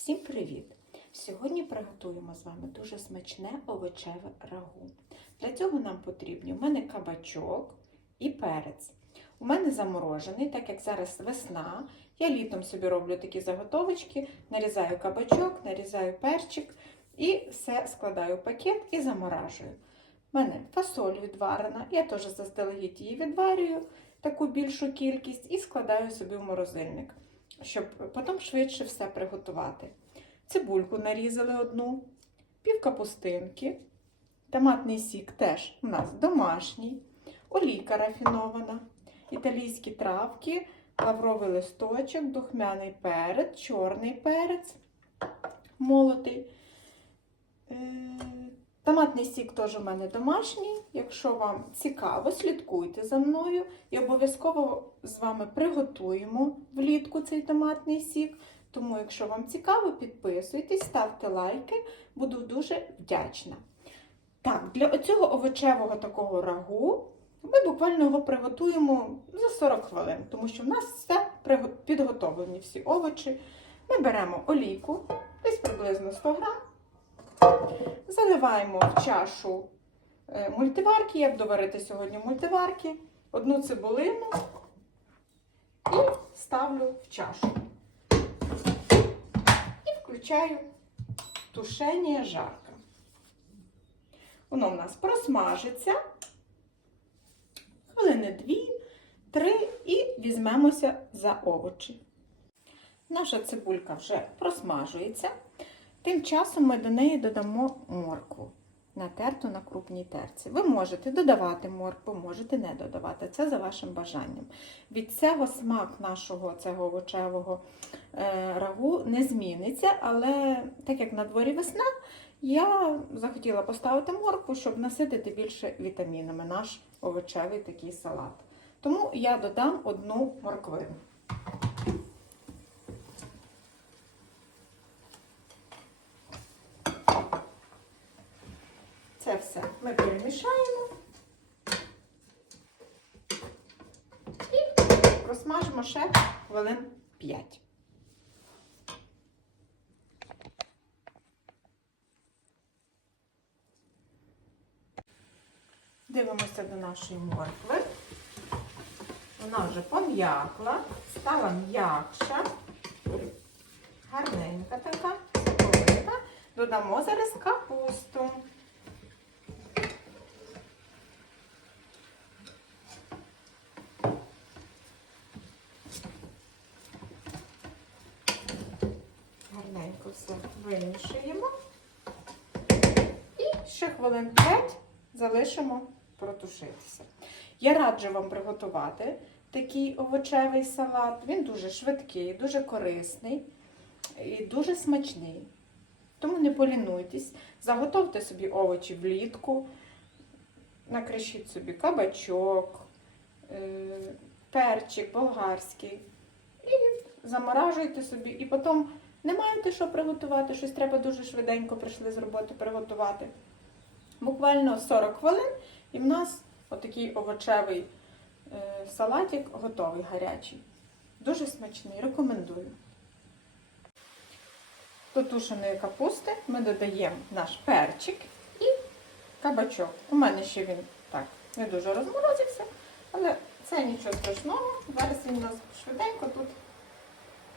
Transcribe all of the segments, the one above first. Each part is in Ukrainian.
Всім привіт! Сьогодні приготуємо з вами дуже смачне овочеве рагу. Для цього нам потрібні у мене кабачок і перець. У мене заморожений, так як зараз весна. Я літом собі роблю такі заготовочки, нарізаю кабачок, нарізаю перчик і все складаю в пакет і заморажую. У мене фасоль відварена, я теж заздалегідь її відварюю, таку більшу кількість, і складаю собі в морозильник щоб потім швидше все приготувати. Цибульку нарізали одну, пів капустинки, томатний сік теж у нас домашній, олійка рафінована, італійські травки, лавровий листочок, духмяний перець, чорний перець, молотий. Томатний сік теж у мене домашній. Якщо вам цікаво, слідкуйте за мною і обов'язково з вами приготуємо влітку цей томатний сік. Тому, якщо вам цікаво, підписуйтесь, ставте лайки, буду дуже вдячна. Так, для оцього овочевого такого рагу ми буквально його приготуємо за 40 хвилин, тому що в нас все підготовлені всі овочі. Ми беремо олійку, десь приблизно 100 грам. Заливаємо в чашу е, мультиварки. Я буду варити сьогодні мультиварки. Одну цибулину і ставлю в чашу. І включаю тушення жарка. Воно в нас просмажиться. Хвилини 2-3 і візьмемося за овочі. Наша цибулька вже просмажується. Тим часом ми до неї додамо моркву, натерту на крупній терці. Ви можете додавати моркву, можете не додавати. Це за вашим бажанням. Від цього смак нашого цього овочевого е, рагу не зміниться, але так як на дворі весна, я захотіла поставити моркву, щоб наситити більше вітамінами наш овочевий такий салат. Тому я додам одну морквину. Це все ми перемішаємо і просмажимо ще хвилин 5. Дивимося до нашої моркви. Вона вже пом'якла, стала м'якша, гарненька така, соковита. Додамо зараз капусту. Гарненько все вимішуємо. І ще хвилин 5 залишимо протушитися. Я раджу вам приготувати такий овочевий салат. Він дуже швидкий, дуже корисний і дуже смачний. Тому не полінуйтесь, заготовте собі овочі влітку, накришіть собі кабачок, е, перчик болгарський. І заморажуйте собі. І потім не маєте що приготувати, щось треба дуже швиденько прийшли з роботи приготувати. Буквально 40 хвилин, і в нас отакий овочевий е, салатик готовий гарячий. Дуже смачний, рекомендую. До тушеної капусти ми додаємо наш перчик і кабачок. У мене ще він так не дуже розморозився, але це нічого страшного. Зараз він у нас швиденько тут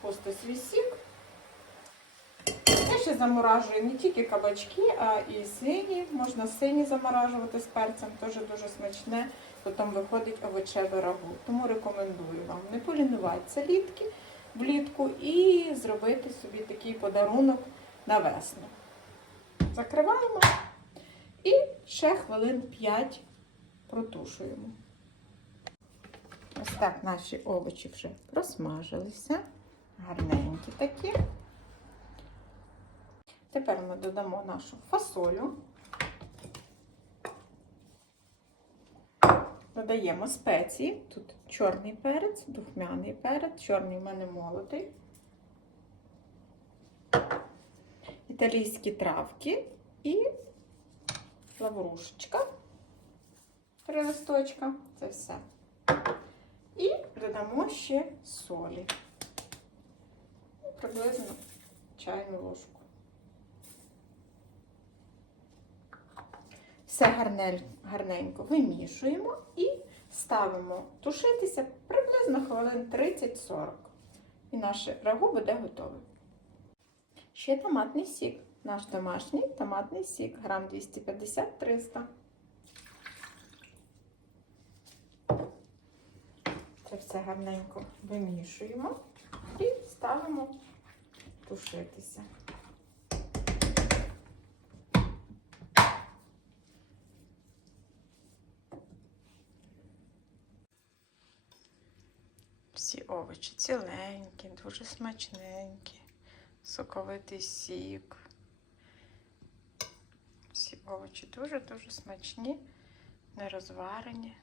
пустить свій сік. Ще заморажую не тільки кабачки, а і сині. Можна сині заморажувати з перцем, теж дуже смачне. Потім виходить овочеве рагу. Тому рекомендую вам не полінуватися літки, влітку і зробити собі такий подарунок на весну. Закриваємо і ще хвилин 5 протушуємо. Ось так наші овочі вже просмажилися. Гарненькі такі. Тепер ми додамо нашу фасолю. Додаємо спеції. Тут чорний перець, духмяний перець, чорний в мене молотий, італійські травки і лаврушечка. Три листочка. Це все. І додамо ще солі. Приблизно чайну ложку. Все гарненько вимішуємо і ставимо тушитися приблизно хвилин 30-40. І наше рагу буде готове. Ще томатний сік. Наш домашній томатний сік, грам 250-300. Це все гарненько вимішуємо і ставимо тушитися. Всі ціленькі, дуже смачненькі, соковитий сік. Всі овочі дуже-дуже смачні, не розварені,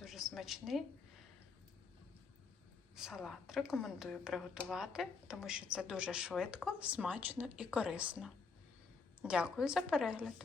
дуже смачний салат. Рекомендую приготувати, тому що це дуже швидко, смачно і корисно. Дякую за перегляд!